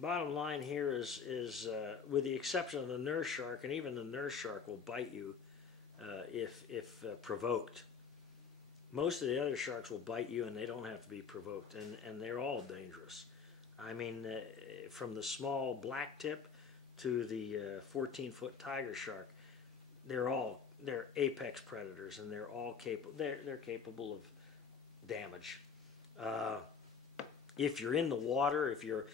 Bottom line here is with the exception of the nurse shark, and even the nurse shark will bite you if provoked. Most of the other sharks will bite you and they don't have to be provoked, and they're all dangerous. I mean, from the small black tip to the 14-foot tiger shark, they're apex predators, and they're all capable. They're capable of damage. If you're in the water, if you're,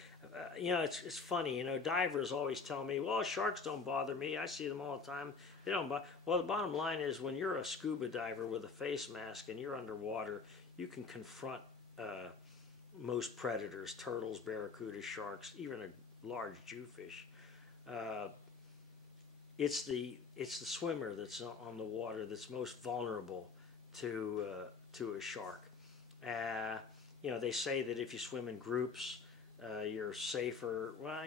it's funny. Divers always tell me, "Well, sharks don't bother me. I see them all the time. They don't bother." Well, the bottom line is, when you're a scuba diver with a face mask and you're underwater, you can confront most predators: turtles, barracuda, sharks, even a large jewfish. It's the swimmer that's on the water that's most vulnerable to a shark. They say that if you swim in groups, you're safer. Well,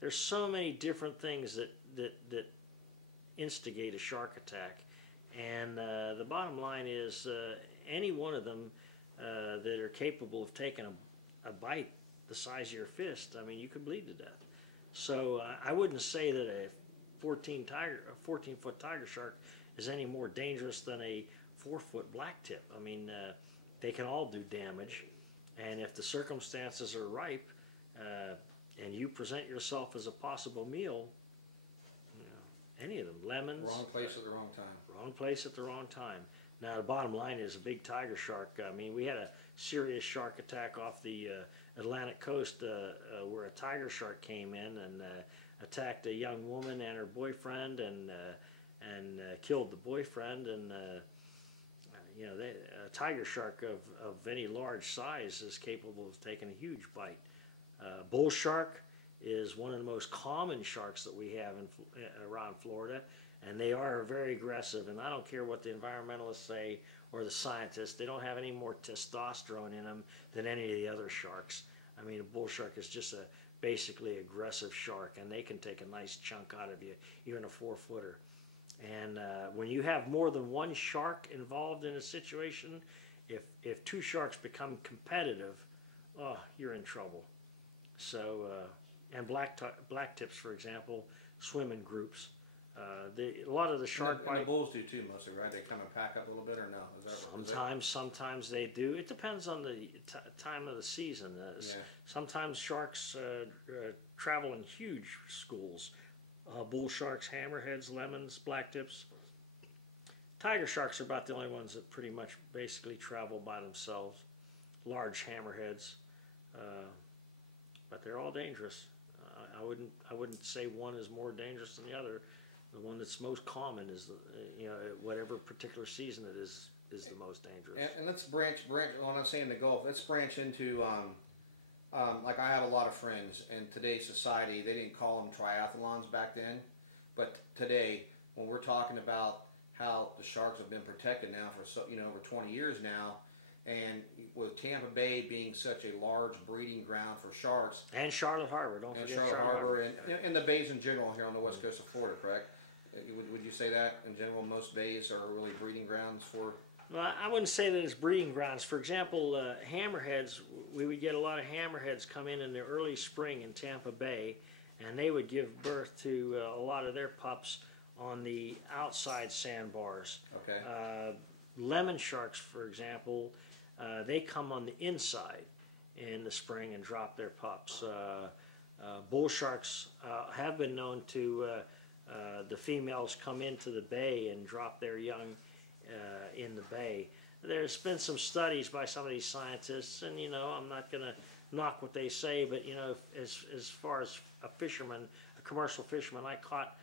there's so many different things that instigate a shark attack, and the bottom line is any one of them that are capable of taking a bite the size of your fist, I mean, you could bleed to death. So I wouldn't say that a 14-foot tiger shark is any more dangerous than a 4-foot blacktip. I mean, they can all do damage, and if the circumstances are ripe, and you present yourself as a possible meal, any of them, lemons. Wrong place at the wrong time. Wrong place at the wrong time. Now, the bottom line is a big tiger shark. I mean, we had a serious shark attack off the Atlantic coast where a tiger shark came in and attacked a young woman and her boyfriend and killed the boyfriend. And a tiger shark of any large size is capable of taking a huge bite. Bull shark is one of the most common sharks that we have around Florida, and they are very aggressive. And I don't care what the environmentalists say or the scientists, they don't have any more testosterone in them than any of the other sharks. I mean, a bull shark is just a basically aggressive shark, and they can take a nice chunk out of you, even a 4-footer. And when you have more than one shark involved in a situation, if 2 sharks become competitive, oh, you're in trouble. So, and black tips, for example, swim in groups. A lot of the shark and the bulls do too, mostly, right? They kind of pack up a little bit, or no? Sometimes they do. It depends on the time of the season. Sometimes sharks travel in huge schools. Bull sharks, hammerheads, lemons, blacktips. Tiger sharks are about the only ones that pretty much basically travel by themselves. Large hammerheads, but they're all dangerous. I wouldn't say one is more dangerous than the other. The one that's most common is whatever particular season it is the most dangerous. And let's branch. When I'm saying the Gulf, let's branch into like I have a lot of friends in today's society. They didn't call them triathlons back then, but today when we're talking about how the sharks have been protected now for over 20 years now, and with Tampa Bay being such a large breeding ground for sharks, and Charlotte Harbor, don't forget Charlotte Harbor, and the bays in general here on the west coast of Florida, correct? Would you say that in general, most bays are really breeding grounds for? Well, I wouldn't say that it's breeding grounds. For example, hammerheads, we would get a lot of hammerheads come in the early spring in Tampa Bay, and they would give birth to a lot of their pups on the outside sandbars. Okay. Lemon sharks, for example, they come on the inside in the spring and drop their pups. Bull sharks have been known to, the females come into the bay and drop their young in the bay. There's been some studies by some of these scientists, and I'm not going to knock what they say, but as far as a fisherman, a commercial fisherman, I caught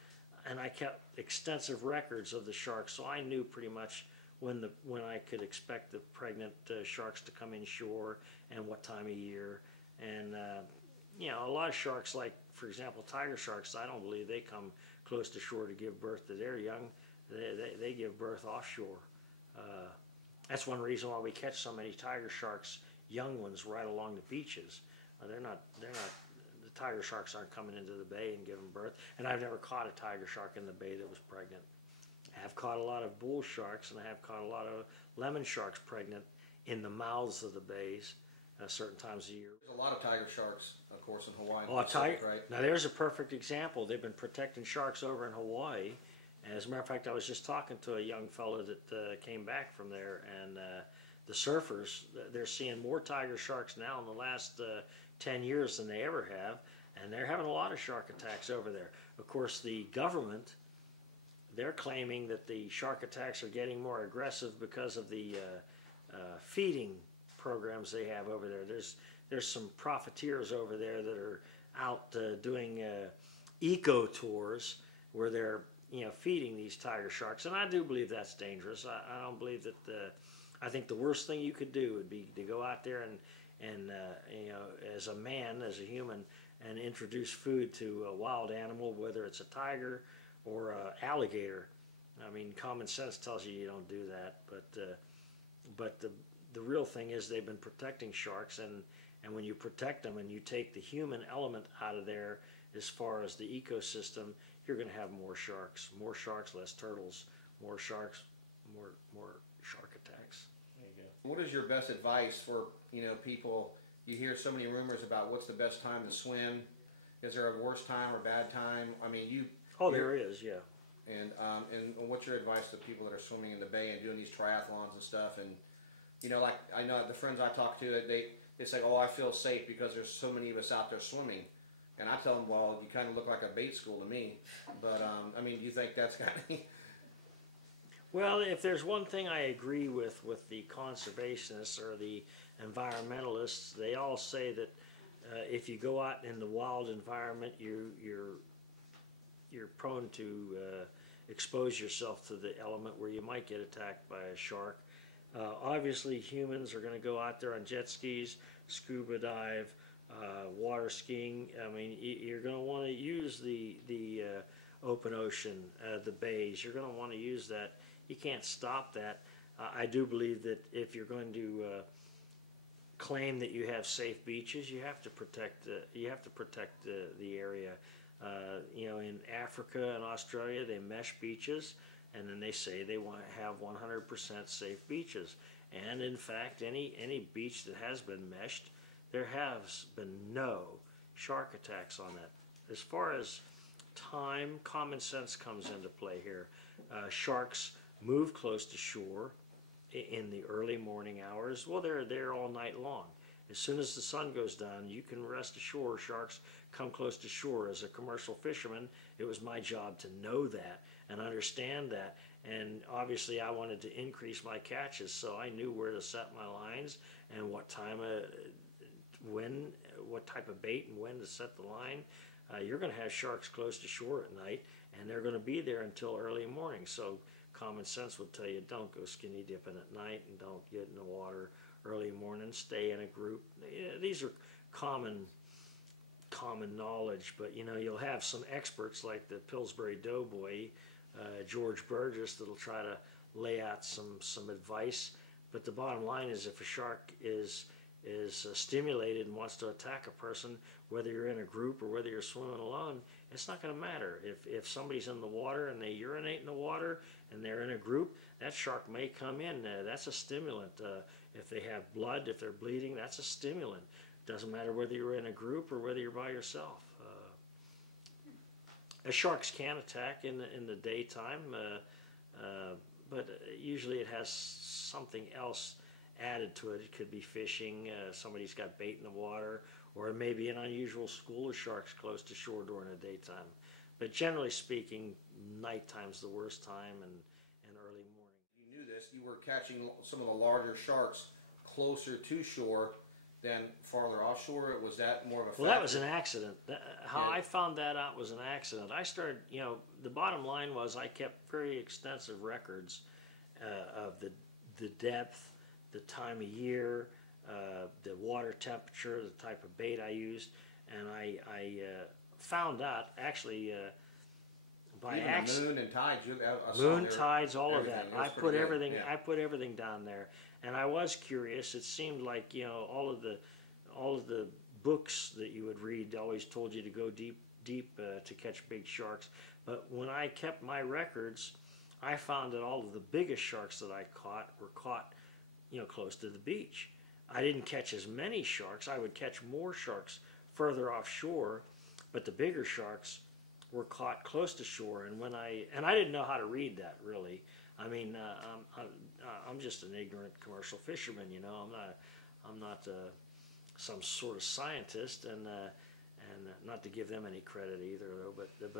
and I kept extensive records of the sharks, so I knew pretty much when I could expect the pregnant sharks to come inshore and what time of year. And a lot of sharks, like for example tiger sharks, I don't believe they come close to shore to give birth to their young. They give birth offshore. That's one reason why we catch so many tiger sharks, young ones, right along the beaches. The tiger sharks aren't coming into the bay and giving birth. And I've never caught a tiger shark in the bay that was pregnant. I have caught a lot of bull sharks, and I have caught a lot of lemon sharks pregnant in the mouths of the bays. certain times of year. There's a lot of tiger sharks, of course, in Hawaii. Oh, Pacific, right? Now there's a perfect example. They've been protecting sharks over in Hawaii. As a matter of fact, I was just talking to a young fellow that came back from there, and the surfers, they're seeing more tiger sharks now in the last 10 years than they ever have, and they're having a lot of shark attacks over there. Of course, the government, they're claiming that the shark attacks are getting more aggressive because of the feeding programs they have over there. There's some profiteers over there that are out doing eco tours where they're feeding these tiger sharks, and I do believe that's dangerous. I don't believe that. I think the worst thing you could do would be to go out there and as a man, as a human, and introduce food to a wild animal, whether it's a tiger or an alligator. I mean, common sense tells you don't do that, but the real thing is they've been protecting sharks, and when you protect them and you take the human element out of there as far as the ecosystem, you're going to have more sharks, less turtles, more sharks, more shark attacks. There you go. What is your best advice for people? You hear so many rumors about what's the best time to swim. Is there a worse time or bad time? I mean, there is, yeah. And what's your advice to people that are swimming in the bay and doing these triathlons and stuff? And like I know the friends I talk to, they say, "Oh, I feel safe because there's so many of us out there swimming." And I tell them, "Well, you kind of look like a bait school to me." But I mean, do you think that's kind of? Well, if there's one thing I agree with the conservationists or the environmentalists, they all say that if you go out in the wild environment, you're prone to expose yourself to the element where you might get attacked by a shark. Obviously, humans are going to go out there on jet skis, scuba dive, water skiing. I mean, you're going to want to use the open ocean, the bays. You're going to want to use that. You can't stop that. I do believe that if you're going to claim that you have safe beaches, you have to protect the area. In Africa and Australia, they mesh beaches, and then they say they want to have 100% safe beaches. And in fact, any beach that has been meshed, there has been no shark attacks on that. As far as time, common sense comes into play here. Sharks move close to shore in the early morning hours. Well, they're there all night long. As soon as the sun goes down, you can rest assured sharks come close to shore. As a commercial fisherman, it was my job to know that and understand that. And obviously, I wanted to increase my catches, so I knew where to set my lines and what time, what type of bait and when to set the line. You're going to have sharks close to shore at night, and they're going to be there until early morning. So common sense would tell you don't go skinny dipping at night and don't get in the water early morning. Stay in a group. These are common knowledge, but you'll have some experts like the Pillsbury Doughboy, George Burgess, that'll try to lay out some advice. But the bottom line is, if a shark is stimulated and wants to attack a person, whether you're in a group or whether you're swimming alone, it's not going to matter. If somebody's in the water and they urinate in the water and they're in a group, that shark may come in. That's a stimulant. If they have blood, if they're bleeding, that's a stimulant. Doesn't matter whether you're in a group or whether you're by yourself. Sharks can attack in the daytime, but usually it has something else added to it. It could be fishing, somebody's got bait in the water, or it may be an unusual school of sharks close to shore during the daytime. But generally speaking, nighttime's the worst time and early morning. You knew this. You were catching some of the larger sharks closer to shore than farther offshore. Was that more of a factor? Well, that was an accident. How I found that out was an accident. I started, the bottom line was I kept very extensive records of the depth, the time of year, the water temperature, the type of bait I used, and I found out actually by accident. Moon and tides. Moon, tides, all of that. I put everything. Yeah. I put everything down there, and I was curious. It seemed like all of the books that you would read always told you to go deep to catch big sharks. But when I kept my records, I found that all of the biggest sharks that I caught were caught close to the beach. I didn't catch as many sharks. I would catch more sharks further offshore, but the bigger sharks were caught close to shore. And I didn't know how to read that really. I mean, I'm just an ignorant commercial fisherman. You know, I'm not some sort of scientist, and not to give them any credit either, though.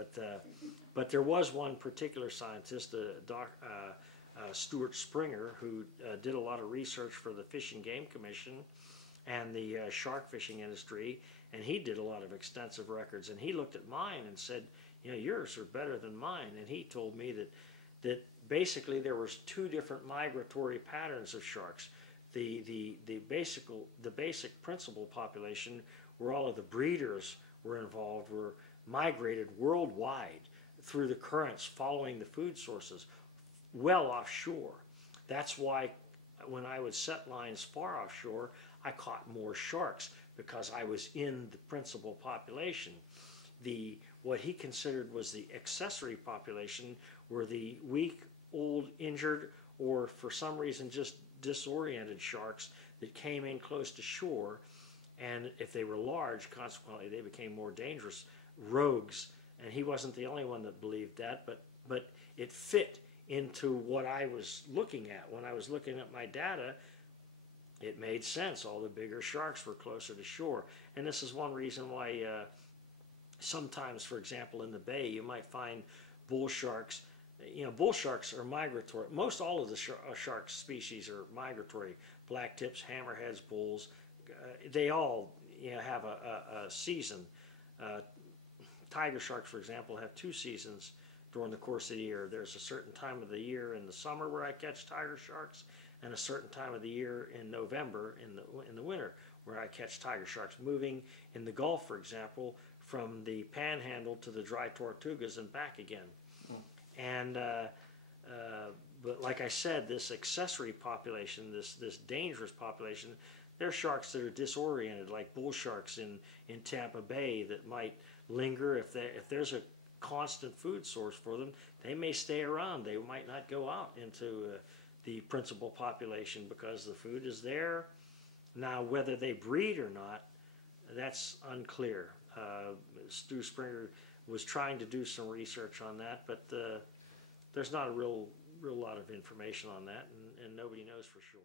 But there was one particular scientist, Stuart Springer, who did a lot of research for the Fish and Game Commission and the shark fishing industry, and he did a lot of extensive records. And he looked at mine and said, you know, yours are better than mine. And he told me that basically there was two different migratory patterns of sharks. The basic principal population, where all of the breeders were involved, were migrated worldwide through the currents, following the food sources, well offshore. That's why when I would set lines far offshore, I caught more sharks, because I was in the principal population. What he considered was the accessory population were the weak, old, injured, or for some reason just disoriented sharks that came in close to shore, and if they were large, consequently they became more dangerous, rogues. And he wasn't the only one that believed that, but it fit into what I was looking at. When I was looking at my data, it made sense. All the bigger sharks were closer to shore. And this is one reason why sometimes, for example, in the bay, you might find bull sharks. You know, bull sharks are migratory. Most all of the shark species are migratory. Black tips, hammerheads, bulls, they all, you know, have a season. Tiger sharks, for example, have 2 seasons during the course of the year. There's a certain time of the year in the summer where I catch tiger sharks, and a certain time of the year in November in the winter where I catch tiger sharks, moving in the Gulf, for example, from the Panhandle to the Dry Tortugas and back again. And but like I said, this accessory population, this dangerous population, they're sharks that are disoriented, like bull sharks in Tampa Bay, that might linger. If there's a constant food source for them, they may stay around. They might not go out into the principal population because the food is there. Now, whether they breed or not, that's unclear. Stu Springer was trying to do some research on that, but there's not a real lot of information on that, and nobody knows for sure.